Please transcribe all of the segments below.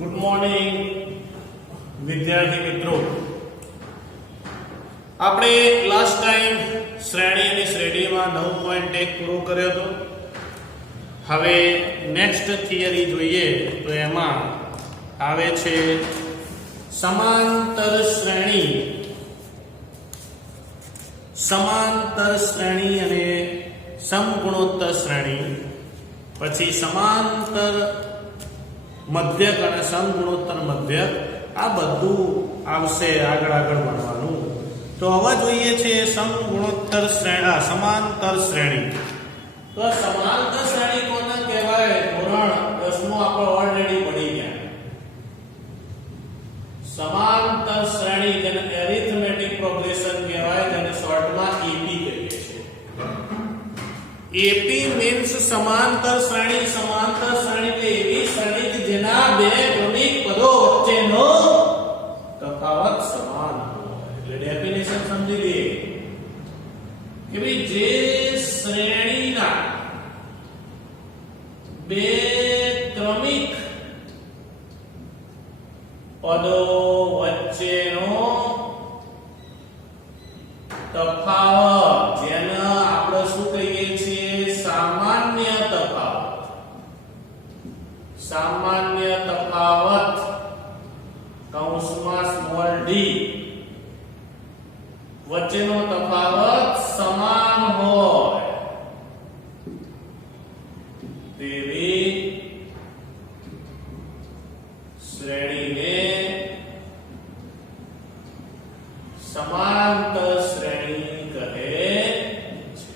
Good morning વિદ્યાર્થી મિત્રો, આપણે લાસ્ટ ટાઈમ શ્રેણી અને શ્રેણીમાં 9.1 પૂરો કર્યો હતો. હવે નેક્સ્ટ થિયરી જોઈએ તો એમાં આવે છે સમાંતર શ્રેણી અને સમગુણોત્તર શ્રેણી, પછી સમાંતર મધ્યક અને સમગુણોત્તર મધ્યક. આ બધું આવશે આગળ ભણવાનું. તો હવે જોઈએ છે સમગુણોત્તર શ્રેણી, સમાંતર શ્રેણી. તો સમાંતર શ્રેણી કોને કહેવાય? ધોરણ 10 નું આપણે ઓલરેડી ભણી ગયા. સમાંતર શ્રેણી જેને એરિથમેટિક પ્રોગ્રેશન કહેવાય, જેને શોર્ટમાં એપી કહીએ છીએ. એપી મીન્સ સમાંતર શ્રેણી. સમાંતર શ્રેણી એટલે એવી શ્રેણી કે જેના બે ક્રમિક પદો વચ્ચેનો તફાવત સમાન હોય. એટલે ડેફિનેશન સમજી લઈએ કે ભાઈ જે શ્રેણીના બે ક્રમિક પદો વચ્ચેનો તફાવત, જેને આપણે શું કહીએ છીએ? સામાન્ય તફાવત. સામાન્ય તફાવત કૌંસમાં સ્મોલ ડી વચ્ચેનો તફાવત સમાન હોય તેવી શ્રેણીને સમાંતર શ્રેણી કહે છે.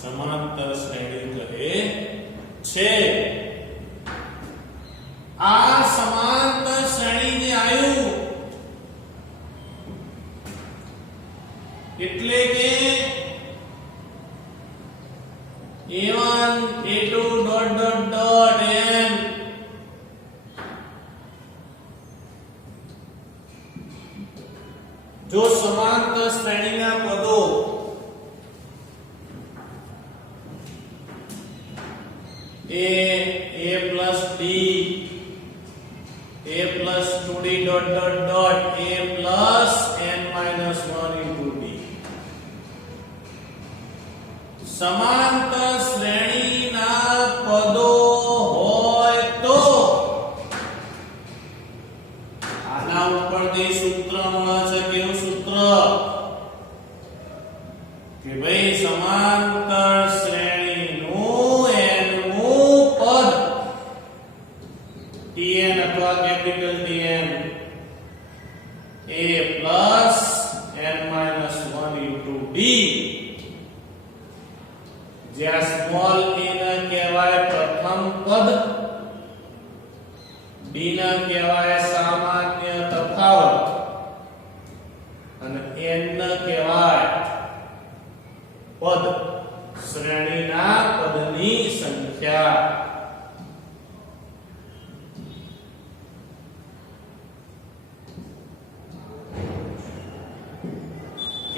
સમાંતર શ્રેણી કહે છે. આ સમાંતર શ્રેણી જે આવ્યું એટલે કે A1 A2 dot dot dot એમ જો સમાંતર શ્રેણીના પદો a plus b a plus 2d dot dot dot a plus n minus 1 into d સમાંતર શ્રેણીના પદો હોય તો આના ઉપરથી સૂત્ર મળે છે. કેવું સૂત્ર? કે ભાઈ સમાંતર શ્રેણીનું nમું પદ tn અથવા capital Tn a plus n minus 1 into d, જ્યાં સ્મોલ a ને કહેવાય પ્રથમ પદ, b ને કહેવાય સામાન્ય તફાવત અને n ને કહેવાય પદ, શ્રેણીના પદની સંખ્યા.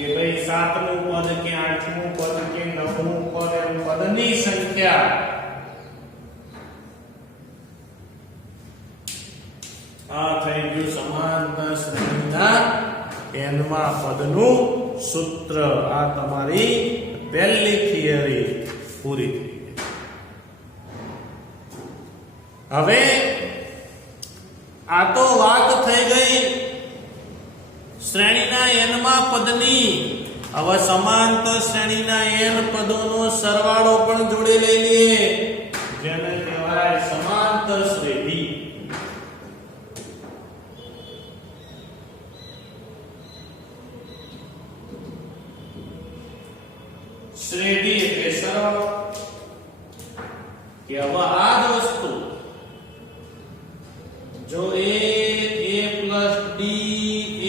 કે ભાઈ 7મું પદ કે 8મું પદ કે 9મું પદ એમ પદની સંખ્યા. આ થઈ ગયું સમાંતર શ્રેણીના n માં પદનું સૂત્ર. આ તમારી પહેલી થિયરી પૂરી થઈ. હવે આ તો વાત થઈ ગઈ શ્રેણીના n માં પદની. હવે સમાંતર શ્રેણીના n પદોનો સરવાળો પણ જોડે લઈ લઈએ, જેને કહેવાય સમાંતર શ્રેણી. શ્રેણી એટલે સરવાળો. કે હવે આ જ વસ્તુ જો a plus d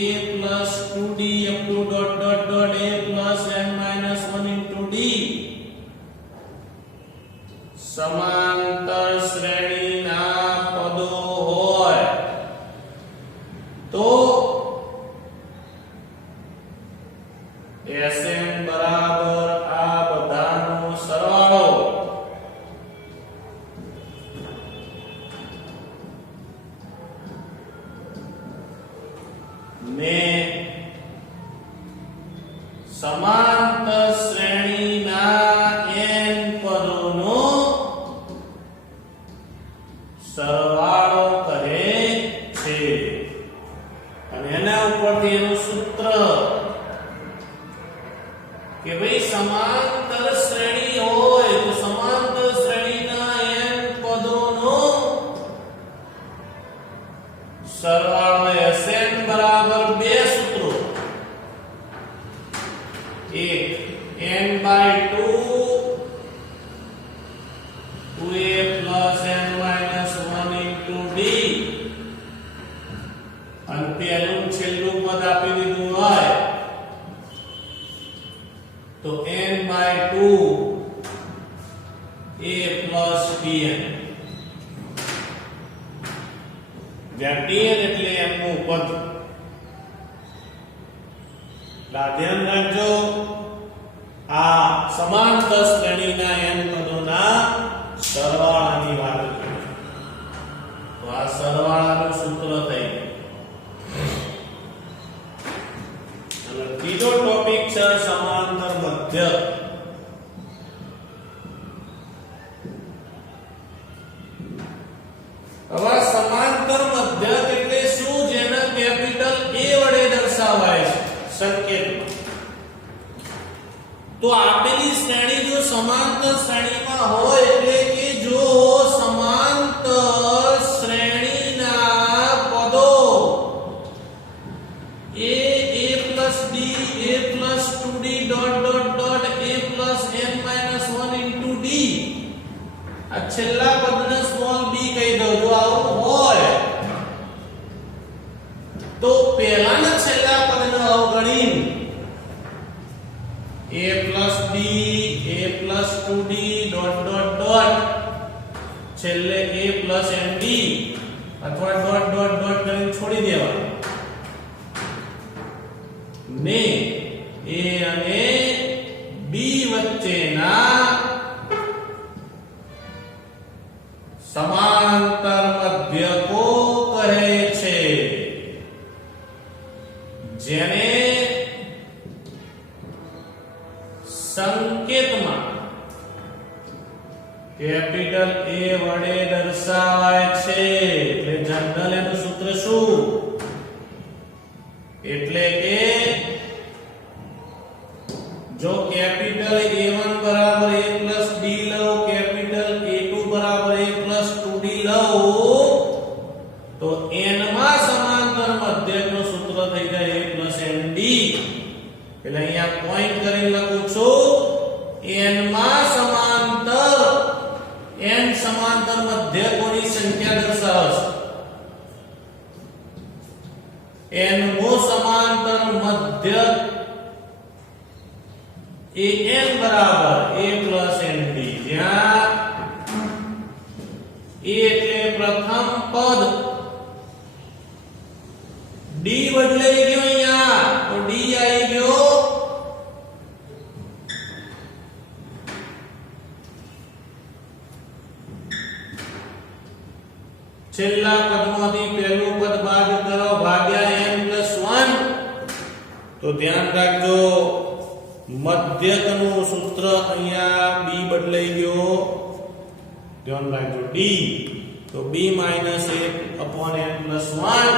a plus 2d up to dot dot dot a plus n minus 1 into d સમાંતર શ્રેણીના પદો હોય તો Sn બરાબર આ બધાનો સરવાળો સમાંતર શ્રેણીના n પદોનો સરવાળો કરે છે અને એના ઉપરથી એનું સૂત્ર કે ભાઈ સમાંતર શ્રેણી હોય તો સમાંતર શ્રેણીના n પદોનો સરવાળો Sn બરાબર બે સૂત્રો एक n/2 2a plus n minus 1 into d અને પહેલું છેલ્લું પદ આપી દીધું હોય તો n/2 a plus dn જ્યાં dn એટલે m નું પદ ધ્યાન રાખજો આ સમાંતર શ્રેણીના n પદોના સરવાળાની વાત છે તો આ સરવાળાનું સૂત્ર થઈ અને ત્રીજો ટોપિક છે સમાંતર મધ્યક હવે સમાંતર મધ્યક એટલે શું જેને કેપિટલ A વડે દર્શાવાય છે संकेत तो આપેલી શ્રેણી જો સમાંતર શ્રેણીમાં હોય એટલે કે જો સમાંતર શ્રેણીના પદો a d a 2d dot dot dot a n 1 into d આ છેલ્લા પદને સ્મોલ b કહી દો જો આવું હોય તો પહેલાના છેલ્લા પદને અવગણી a d a 2d dot dot dot છેલ્લે a nd અથવા ડોટ ડોટ ડોટ કરીને છોડી દેવાનું ને a અને b વચ્ચેના સમાંતર મધ્યકો કહે છે જેને સંકેતમાં કેપિટલ A વડે દર્શાવાય છે એટલે જનરલ એનું સૂત્ર શું એટલે કે જો કેપિટલ A1 બરાબર a d law capital A2 બરાબર a 2d લો તો n માં સમાંતર મધ્યકનું સૂત્ર થઈ જાય a nd એટલે અહીંયા પોઈન્ટ કરીને લખું છું n માં સમાંતર n સમાંતર મધ્યકોની સંખ્યા દર્શાવે છે n મો સમાંતર મધ્યક એ n બરાબર a nd જ્યાં a એટલે પ્રથમ પદ d બદલાઈ ગયો અહીંયા તો d આવી ગયો છેલ્લા પદમાંથી પહેલું પદ બાદ કરો ભાગ્યા n + 1 તો ધ્યાન રાખજો મધ્યકનું સૂત્ર અહીંયા b બદલાઈ ગયો ધ્યાન રાખજો d તો b - a / n + 1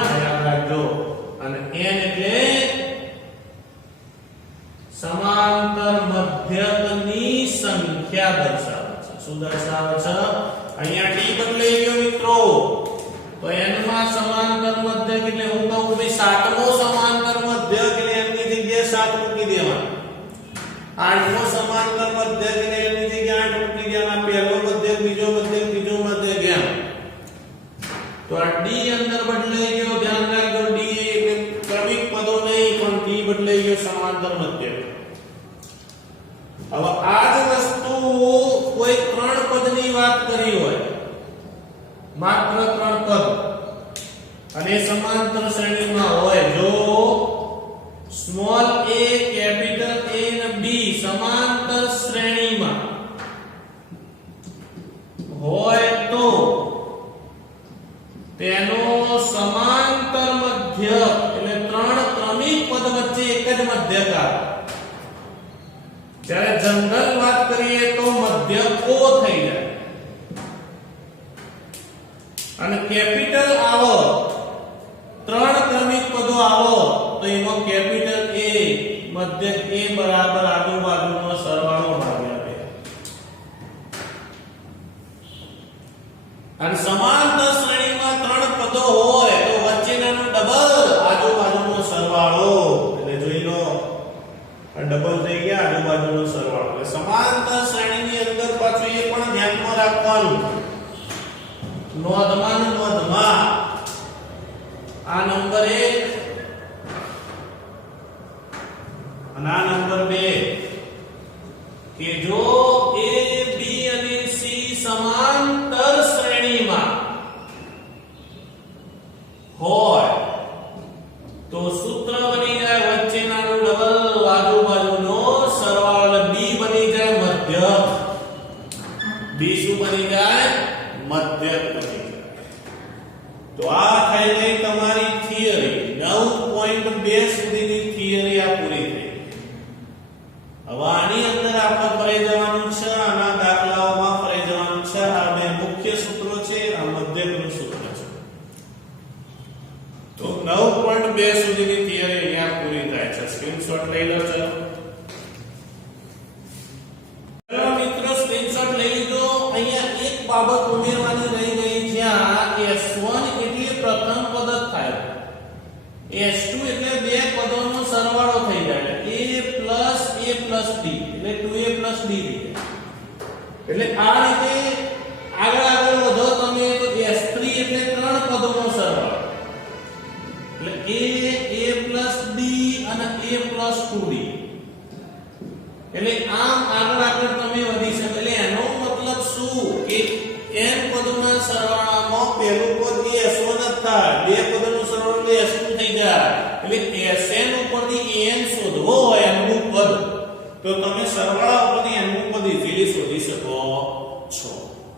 ધ્યાન રાખજો અને n એટલે સમાંતર મધ્યકની સંખ્યા દર્શાવે છે શું દર્શાવે છે અહીંયા d બદલાઈ ગયો મિત્રો તો n માં સમાંતર મધ્યક એટલે હું કહું ભાઈ સાતમો સમાંતર મધ્યક એટલે n ની જગ્યાએ 7 મૂકી દેવાનું આઠમો સમાંતર મધ્યક એટલે n ની જગ્યાએ 8 મૂકી દેવાના પહેલો મધ્યક બીજો મધ્યક ત્રીજો મધ્યક એમ તો આ d અંદર બદલાઈ ગયો ધ્યાન રાખજો d એટલે ક્રમિક પદો નહીં પણ d બદલાઈ ગયો સમાંતર મધ્યક હવે આ જ વસ્તુ કોઈ ત્રણ પદની વાત કરી હોય માત્ર ત્રણ પદ અને સમાંતર શ્રેણીમાં હોય જો સ્મોલ a કેપિટલ A અને b સમાંતર શ્રેણીમાં હોય તો તેનો સમાંતર મધ્યક એટલે ત્રણ ક્રમિક પદ વચ્ચે એક જ મધ્યક આવે જ્યારે જનરલ વાત કરીએ તો મધ્ય ઓ થઈ જાય અને કેપિટલ આવો ત્રણ ક્રમિક પદો આવો તો એમાં કેપિટલ એ મધ્ય એ બરાબર આજુબાજુનો સરવાળો ભાગ્યા બે અને સમાંતર શ્રેણીમાં ત્રણ પદો હોય તો વચ્ચેનાનો ડબલ આજુબાજુનો સરવાળો એટલે જોઈ લો આ ડબલ થઈ ગયા આજુબાજુનો સરવાળો એટલે સમાંતર શ્રેણીની અંદર પાછું એ પણ ધ્યાનમાં રાખવાનું નોંધમાં આ નંબર 1 અને આ નંબર 2 કે જો A B અને C સમાંતર શ્રેણીમાં હોય તો સૂત્ર બની જાય વચ્ચેનાનો ડબલ આજુબાજુનો સરવાળો B બની જાય મધ્યક B શું બની જાય મધ્યક બની જાય તો આ થઈ ગઈ તમારી થિયરી 9.2 સુધીની થિયરી આ પૂરી થઈ હવે આની અંદર આપણે ફરી જવાનું છે આના દાખલાઓમાં ફરી જવાનું છે આ બે મુખ્ય સૂત્રો છે આ મધ્યકનું સૂત્ર છે તો 9.2 સુધીની થિયરી અહીંયા પૂરી થાય છે સ્ક્રીનશોટ લઈ લો ચલો મિત્રો સ્ક્રીનશોટ લઈ લીધો અહીંયા એક બાબત ઉમેરવાની રહી ગઈ જ્યાં S1 એટલે પ્રથમ પદ જ થાય S2 એટલે બે પદોનો સરવાળો થઈ જાય A+A+D એટલે 2A+D એટલે આ રીતે આગળ વધો તમે તો S3 એટલે ત્રણ પદોનો સરવાળો એટલે A+D અને A+2D એટલે આમ આગળ તમે વધી શકો એટલે એનો મતલબ શું કે n પદોના સરવાળામાં પહેલું પદ S1 જ થાય બે પદોનો સરવાળો S2 થઈ જાય એટલે Sn ઉપરથી an શોધવો હોય એનું પદ તો તમે સરવાળા ઉપરથી એનું પદ ઇઝીલી શોધી શકો છો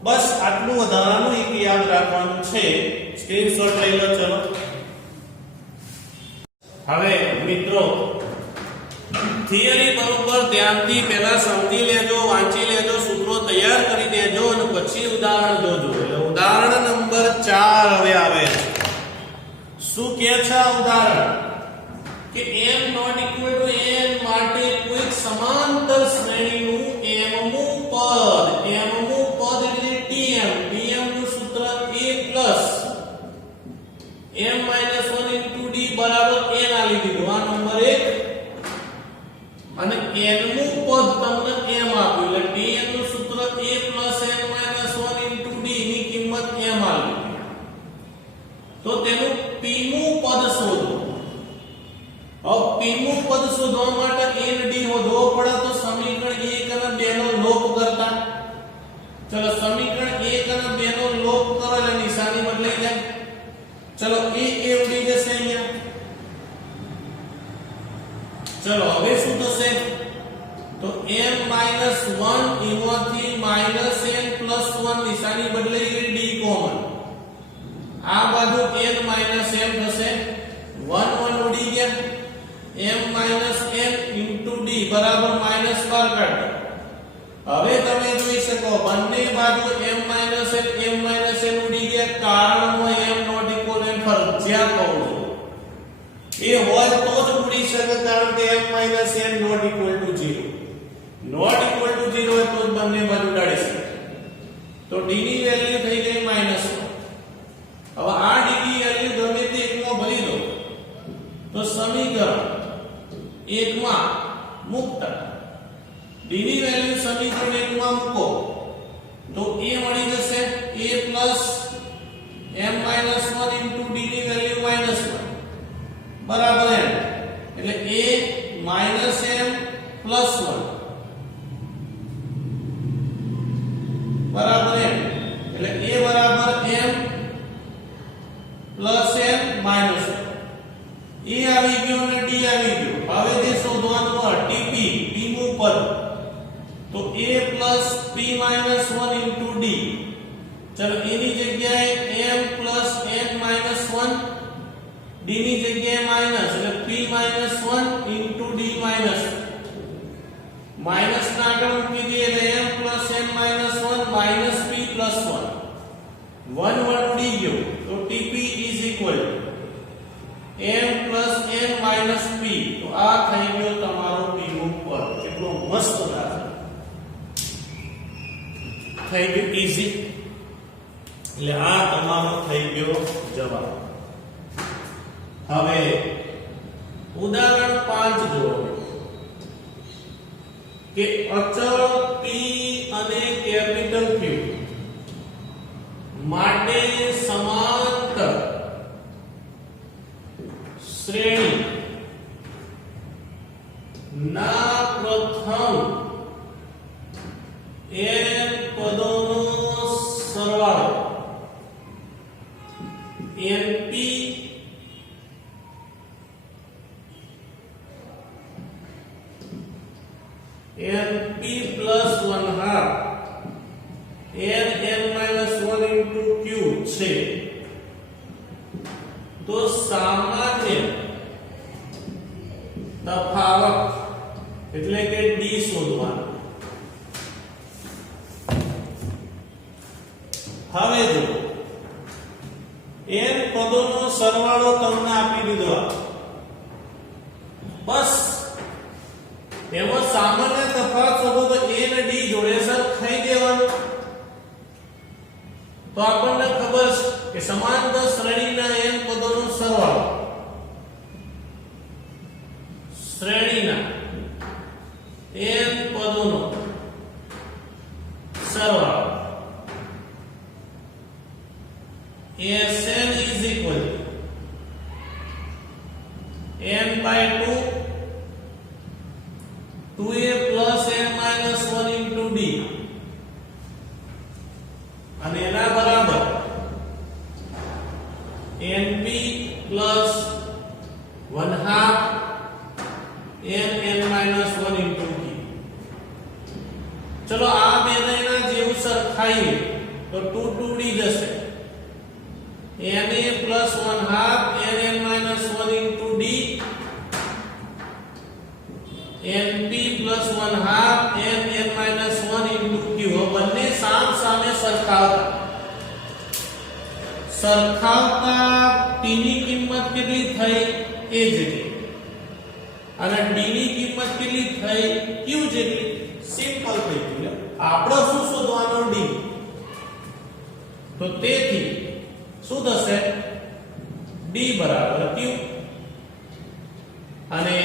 બસ આટલું વધારાનું એક યાદ રાખવાનું છે સ્ક્રીનશોટ લઈ લો ચલો હવે મિત્રો થિયરી બરોબર ધ્યાનથી પહેલા સમજી લેજો વાંચી લેજો સૂત્રો તૈયાર કરી દેજો અને પછી ઉદાહરણ જોજો એટલે ઉદાહરણ નંબર 4 હવે આવે છે શું કહે છે આ ઉદાહરણ કે m ≠ n માટે કોઈ સમાંતર શ્રેણીનું mમું પદ એટલે tm tm નું સૂત્ર a m - 1 * d બરાબર n આલી દીધું આ નંબર 1 અને n નું પદ તમને m આપ્યું એટલે tm નું સૂત્ર a + n - 1 * d ની કિંમત m આલી તો તેનું p નું પદ શોધો अब p નું પદ શોધવા માટે n d શોધવો પડે તો સમીકરણ 1 અને 2 નો લોપ કરતા ચલો સમીકરણ 1 અને 2 નો લોપ કરો એટલે નિશાની બદલાઈ જાય ચલો a ઉડી જશે અહીંયા ચલો હવે શું થશે તો m - 1 એમાંથી -n + 1 નિશાની બદલાઈ ગઈ d કોમન આ બાજુ n - m થશે 1 ઉડી ગયા m - n * d બરાબર -12 કાઢો હવે તમે જોઈ શકો બંને બાજુ m - n ઉડી ગયા કારણમાં m ≠ n ફરજિયાત હોવું જોઈએ એ હોય તો જ ઉડી શકે કારણ કે m - n ≠ 0 હોય તો જ બંને બાજુ ઉડાડી શકે તો d ની વેલ્યુ થઈ ગઈ -1 હવે આ d ની વેલ્યુ ગમે તે એકમાં ભરી દો તો સમીકરણ 1 માં મૂકતા d ની વેલ્યુ સમીકરણ 1 માં મૂકો તો a મળી જશે a m - 1 * d ની વેલ્યુ -1 બરાબર n એટલે a - m + 1 બરાબર n એટલે a બરાબર m + n - 1 એ આવી ગયો અને d આવી ગયો હવે જે શોધવાનું tp p નું પદ તો a + p - 1 * d ચલો એની જગ્યાએ m + n - 1 d ની જગ્યાએ માઈનસ એટલે p - 1 * d - માઈનસ ના આગળ મૂકી દઈએ એટલે m plus n minus 1 minus p plus 1 1 ઉડી ગયો તો tp is equal to m plus n minus p તો આ થઈ ગયો તમારો p નું પદ કેટલો મસ્ત દાખલો થઈ ગયો ઈઝી એટલે આ તમારો થઈ ગયો જવાબ હવે ઉદાહરણ 5 જુઓ કે અચળ p અને કેપિટલ q માટે સમાંતર શ્રેણી ના પ્રથમ n પદોનો સરવાળો np plus 1 half n minus 1 into q છે તો સામાન્ય તફાવત એટલે કે d શોધવાનો હવે જો n પદોનો સરવાળો તમને આપી દીધો બસ એમાં સામાન્ય તફાવત શોધો તો a અને d જોડે સરખાઈ દેવાનું તો આપણને ખબર છે કે સમાંતર શ્રેણીના n પદોનો સરવાળો શ્રેણીના n પદોનો સરવાળો Sn is equal to n by 2 2a plus n minus 1 into d અને એના બરાબર np plus 1 half n minus 1 into d ચલો આ બેના જેવું સરખાઈએ તો 2 2d જશે na plus 1 half n minus 1 into d np plus 1 half n minus 1 into q બંને સામે સરખાવતા t ની કિંમત કેટલી થઈ a જેટલી અને d ની કિંમત કેટલી થઈ q જેટલી સિમ્પલ થઈ ગયું આપણે શું શોધવાનો d તો તેથી શું થશે d બરાબર q અને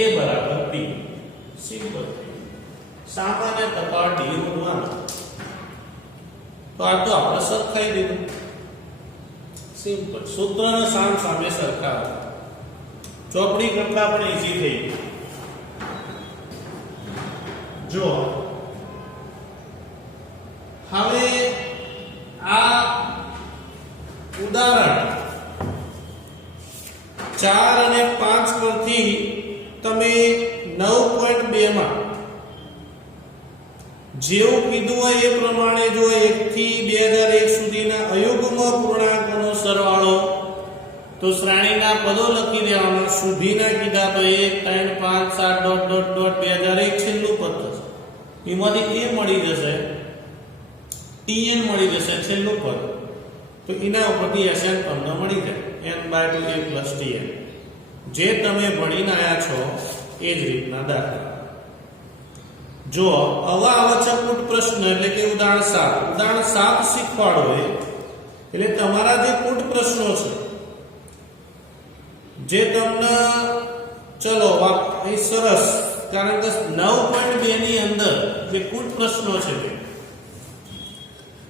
a બરાબર p સિમ્પલ સામાન્ય તફાવત d શોધવાનો તો આ તો આપણે સરખાઈ દીધું સિમ્પલ સૂત્રને સામે સરખાવ ચોપડી કરતા પણ ઈઝી થઈ ગયું જો હવે આ ઉદાહરણ 4 અને 5 પરથી તમે 9.2 માં જેવું કીધું હોય એ પ્રમાણે જો 1 થી 2001 સુધીના અયુગ્મ પૂર્ણાંકોનો સરવાળો તો શ્રેણીના પદો લખી દેવાના સુધીના કીધા તો 1 3 5 7 ડોટ ડોટ ડોટ 2001 છેલ્લું પદ થશે એમાંથી a મળી જશે tn મળી જશે છેલ્લું પદ તો એના ઉપરથી Sn તમને મળી જાય n by 2 a plus tn જે તમે ભણીને આયા છો એ જ રીતના દાખલા જો અવાવચક પ્રશ્ન એટલે કે ઉદાહરણ 7 શીખવાડો એટલે તમારા જે કુટ પ્રશ્નો છે જે તમને ચલો એ સરસ કારણ કે 9.2 ની અંદર જે કુટ પ્રશ્નો છે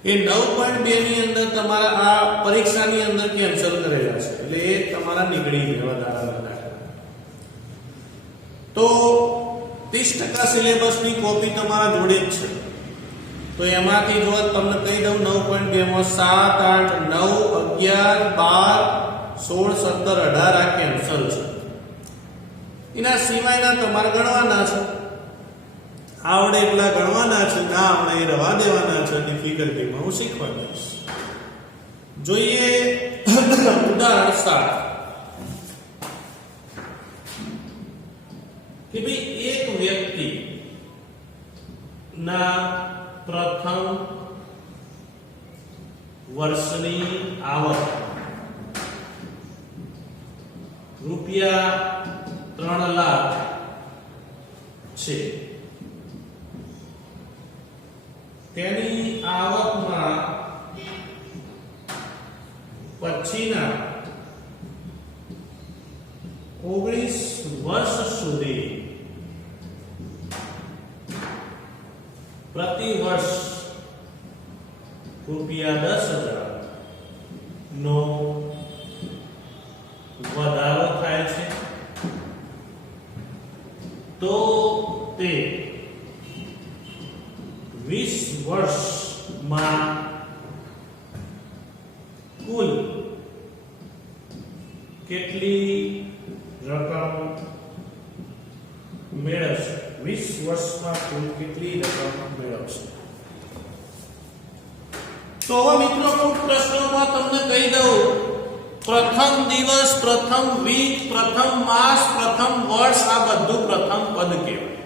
એ 9.2 ની અંદર તમારા આ પરીક્ષાની અંદર કેન્સલ કરેલા છે એટલે એ તમારા નીકળી ગયા વધારાના તો 30% સિલેબસની કોપી તમારા જોડે જ છે તો એમાંથી જો તમને કહી દઉં 9.2 માં 7 8 9 11 12 16 17 18 આ કેન્સલ છે એના સિવાયના તમારે ગણવાના છે આવડે એટલા ગણવાના છે ના આવડે એ રવા દેવાના છે ડિફિકલ્ટીમાં હું શીખવા દઈશ જોઈએ ઉદાહરણ 7 કે ભાઈ એક વ્યક્તિ ના પ્રથમ વર્ષની આવક રૂપિયા 3 લાખ છે. તેની આવકમાં પછીના 19 વર્ષ સુધી પ્રતિ વર્ષ રૂપિયા 10,000 નો વધારો થાય છે, તો તે 20 વર્ષમાં કુલ કેટલી રકમ મેળવશે? 20 વર્ષમાં કુલ કેટલી રકમ મેળવશે? તો હવે મિત્રો હું પ્રશ્નોમાં તમને કહી દઉં, પ્રથમ દિવસ, પ્રથમ વીક, પ્રથમ માસ, પ્રથમ વર્ષ, આ બધું પ્રથમ પદ કહેવાય.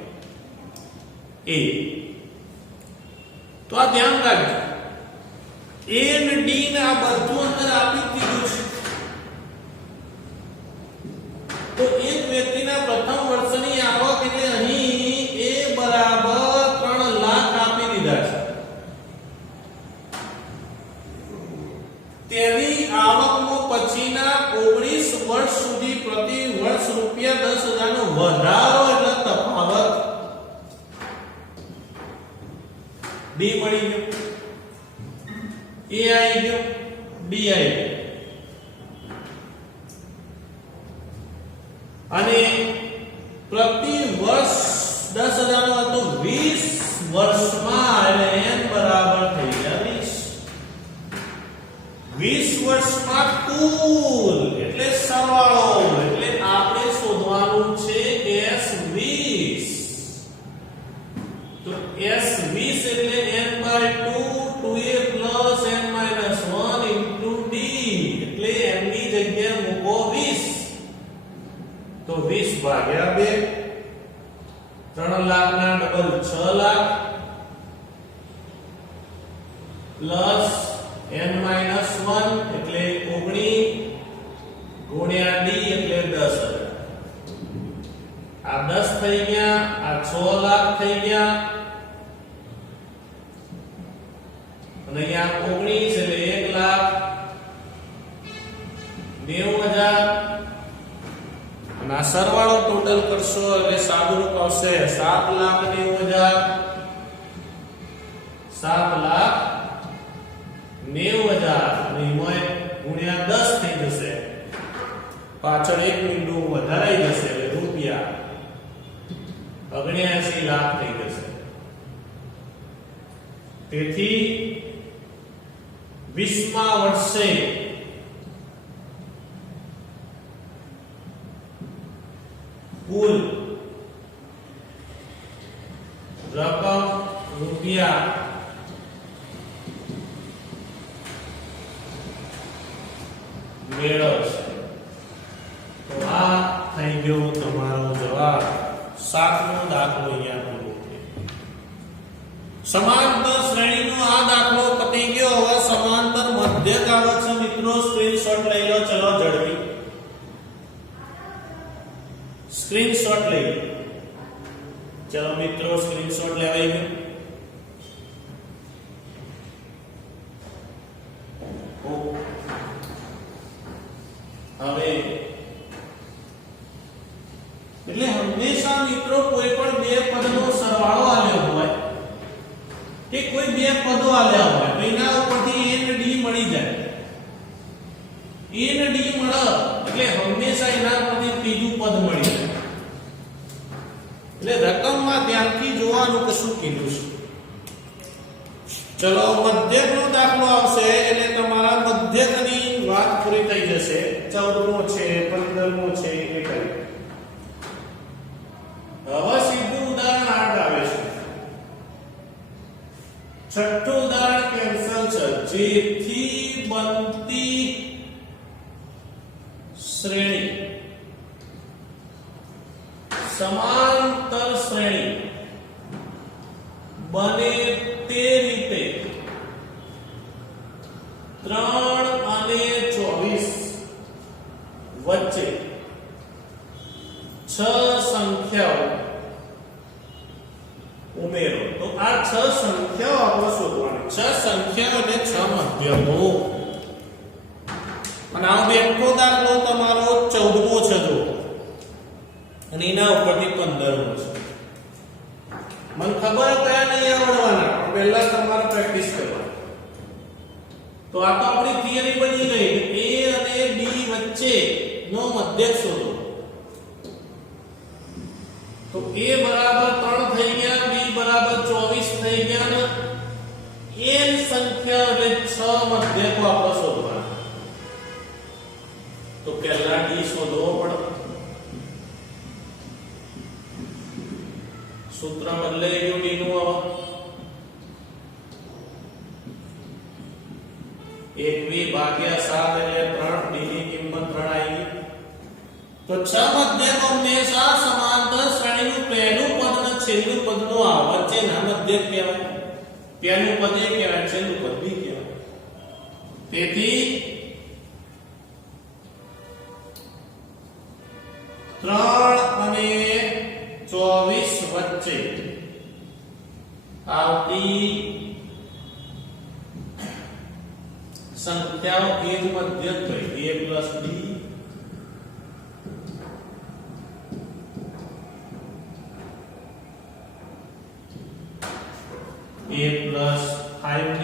એ તો આ ધ્યાન રાખજો. એ અને ડી ને આ બધું અંદર આપી દીધું છે. તો એક વ્યક્તિના પ્રથમ વર્ષની આવક એટલે અહીં એ બરાબર 3 લાખ આપી દીધા છે. તેની આવકમાં પછીના 19 વર્ષ સુધી પ્રતિ વર્ષ રૂપિયા 10,000 નો વધારો એટલે તફાવત ડી મળી ગયો, એ આવી ગયો, ડી આવી ગયો. અને પ્રતિ વર્ષ 10,000 નો હતો, 20 વર્ષમાં એટલે n બરાબર થઈ ગયા 20 વર્ષમાં કુલ એટલે સરવાળો, એટલે આપણે શોધવાનું છે S20. તો S20 એટલે n/2 2a plus n minus 1 into d, એટલે n ની જગ્યાએ મૂકો 20. તો 20 ભાગ્યા 2, 3 લાખ ના double 6 lakh plus n minus 1 એટલે 19 ગુણ્યા d એટલે 10,000. આ 10 થઈ ગયા, આ 6 લાખ થઈ ગયા, અને અહીંયા 19 એટલે 1,90,000. અને આ સરવાળો ટોટલ કરશો એટલે સાદું રૂપ આવશે 7,90,000, 7,90,000 અને એમાં ગુણ્યા 10 થઈ જશે, પાછળ એક બિંદુ વધારાઈ જશે એટલે રૂપિયા 79 લાખ થઈ જશે. તેથી 20મા વર્ષે કુલ રકમ રૂપિયા મેળવશે. તો આ થઈ ગયો તમારો જવાબ. 7મો દાખલો અહીંયા પૂરો થયો. સમાંતર શ્રેણીનો આ દાખલો પતી ગયો. હવે સમાંતર મધ્યક આવે છે મિત્રો, સ્ક્રીનશોટ લઈ લો. ચલો ઝડપી સ્ક્રીનશોટ લઈ લો. ચલો મિત્રો સ્ક્રીનશોટ લેવાઈ ગયો. હવે એટલે હંમેશા મિત્રો કોઈ પણ બે પદનો સરવાળો આલ્યો હોય કે કોઈ બે પદો આલ્યા હોય તો એના ઉપરથી a અને d મળી જાય. a અને d મળે એટલે હંમેશા એના પરથી ત્રીજું પદ મળી જાય. એટલે રકમમાં ધ્યાનથી જોવાનું કે શું કીધું છે. ચલો મધ્યકનો દાખલો આવશે એટલે તમારા મધ્યકની વાત પૂરી થઈ જશે. 14મો છે, 15મો છે એ કરી. હવે સીધું ઉદાહરણ 8 આવે છે. છઠ્ઠું ઉદાહરણ કેન્સલ છે. જેથી બનતી શ્રેણી સમાંતર શ્રેણી બને તે રીતે 3 અને 24 વચ્ચે 6 સંખ્યાઓ ઉમેરો. તો આ 6 સંખ્યાઓ આપણે શોધવાની. 6 સંખ્યાઓ એટલે 6 મધ્યકો. અને આ બેઠો દાખલો તમારો 14મો છે જો, અને એના ઉપરથી 15મો છે. મને ખબર કયા નહીં આવડવાના, પહેલા તમારે પ્રેક્ટિસ કરવાની. તો આ તો આપણી થિયરી બની ગઈ. a અને b વચ્ચે નો મધ્યક શોધો. તો a બરાબર 3 થઈ ગયા, b બરાબર 24 થઈ ગયા, અને n સંખ્યા એટલે 6 મધ્યકો આપણે શોધવાના. તો પહેલા d શોધવો પડે. સૂત્ર બદલાઈ ગયું d નું. હવે 1 ભાગ્યા 7 એટલે 3, d ની કિંમત 3 આવી ગઈ. તો 6 મધ્યકો હંમેશા સમાંતર શ્રેણીનું પહેલું પદ અને છેલ્લું પદનો વચ્ચેના મધ્યક કહેવાય. પહેલું પદ એ કહેવાય, છેલ્લું પદ બી કહેવાય. તેથી 3 અને 24 વચ્ચે આવતી સંખ્યાઓ એ જ મધ્યક થઈ. a plus d a plus 5d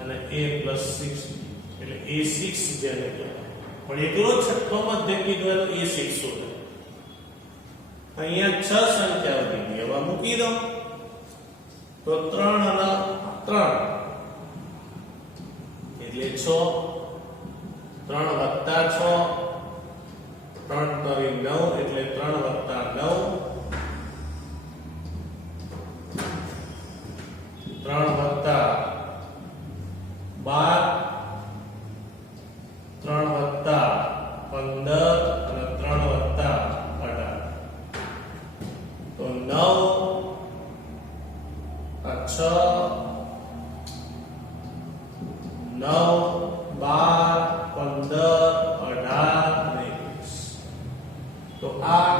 અને a plus 6d એટલે a6 જેને કહેવાય. પણ એકલો છઠ્ઠો મધ્યક કીધો તો a6 શોધે. અહીંયા 6 સંખ્યાઓ દીધી. હવે મૂકી દો તો 3 અને 3 એટલે 6, 3 વત્તા 6, 3 તરી 9 એટલે 3 વત્તા 9, 3 વત્તા 12, 3 વત્તા 15 અને 3 વત્તા 18. તો 9 6 9 12 15 18 અને 20. તો આ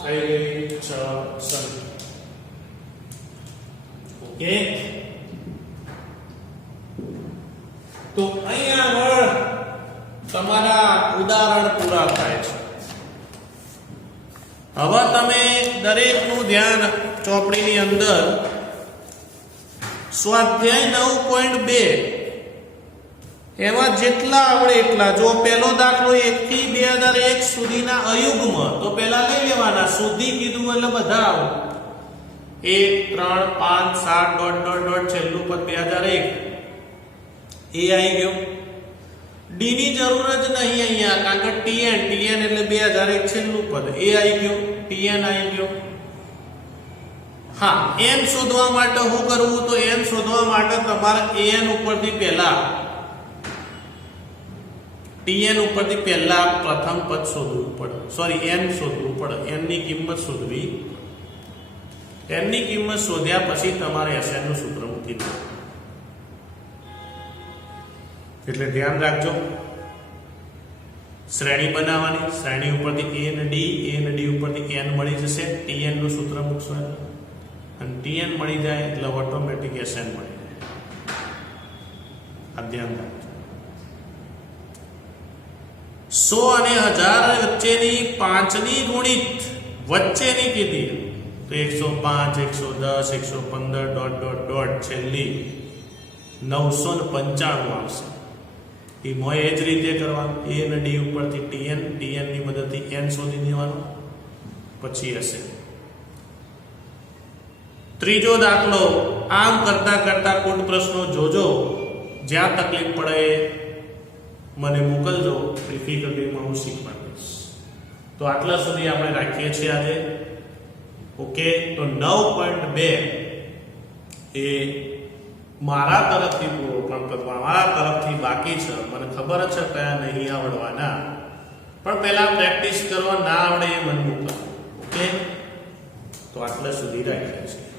થઈ ગઈ 6 સંખ્યા. ઓકે. તો અહીંયા આગળ તમારા ઉદાહરણ પૂરા થાય છે. હવે તમે દરેકનું ધ્યાન ચોપડીની અંદર સ્વાધ્યાય 9.2 એમાં જેટલા આવડે એટલા. જો પહેલો દાખલો 1 થી 2001 સુધીના અયુગ્મ, તો પહેલા લઈ લેવાના. સુધી કીધું એટલે બધા આવડે. 1 3 5 7 ડોટ ડોટ ડોટ છેલ્લું પદ 2001 એ આવી ગયો. ડી ની જરૂર જ નહીં અહીંયા, કારણ કે tn એટલે 2001 છેલ્લું પદ એ આવી ગયો, tn આવી ગયો. હા, n શોધવા માટે શું કરવું? તો n શોધવા માટે તમારે an ઉપરથી પહેલા tn ઉપરથી પહેલા પ્રથમ પદ શોધવું પડે. સોરી, n શોધવું પડે. n ની કિંમત શોધવી. n ની કિંમત શોધ્યા પછી તમારે sn નું સૂત્ર મૂકી દેવું. એટલે ધ્યાન રાખજો, શ્રેણી બનાવવાની. શ્રેણી ઉપરથી a અને d ઉપરથી n મળી જશે. tn નું સૂત્ર મૂકશો અને tn મળી જાય એટલે ઓટોમેટિક sn મળી જાય. આ ધ્યાન રાખજો. 100 અને 1000 વચ્ચેની 5 ની ગુણિત વચ્ચેની કીધી તો 105 110 115 ડોટ ડોટ ડોટ છેલ્લી 995 આવશે. એ મોય એ જ રીતે કરવાનું. a અને d ઉપરથી tn ની મદદથી n શોધી દેવાનું, પછી હશે. ત્રીજો દાખલો આમ કરતા કરતા કોડ પ્રશ્નો જોજો. જ્યાં તકલીફ પડે મને મોકલજો, ડિફિકલ્ટીમાં હું શીખવાડીશ. તો આટલા સુધી આપણે રાખીએ છીએ આજે. ઓકે. તો 9.2 એ મારા તરફથી પૂરો, પણ મારા તરફથી બાકી છે. મને ખબર છે કયા નહીં આવડવાના, પણ પહેલા પ્રેક્ટિસ કરવા. ના આવડે એ મને મોકલો. ઓકે. તો તો આટલા સુધી રાખ્યા છે.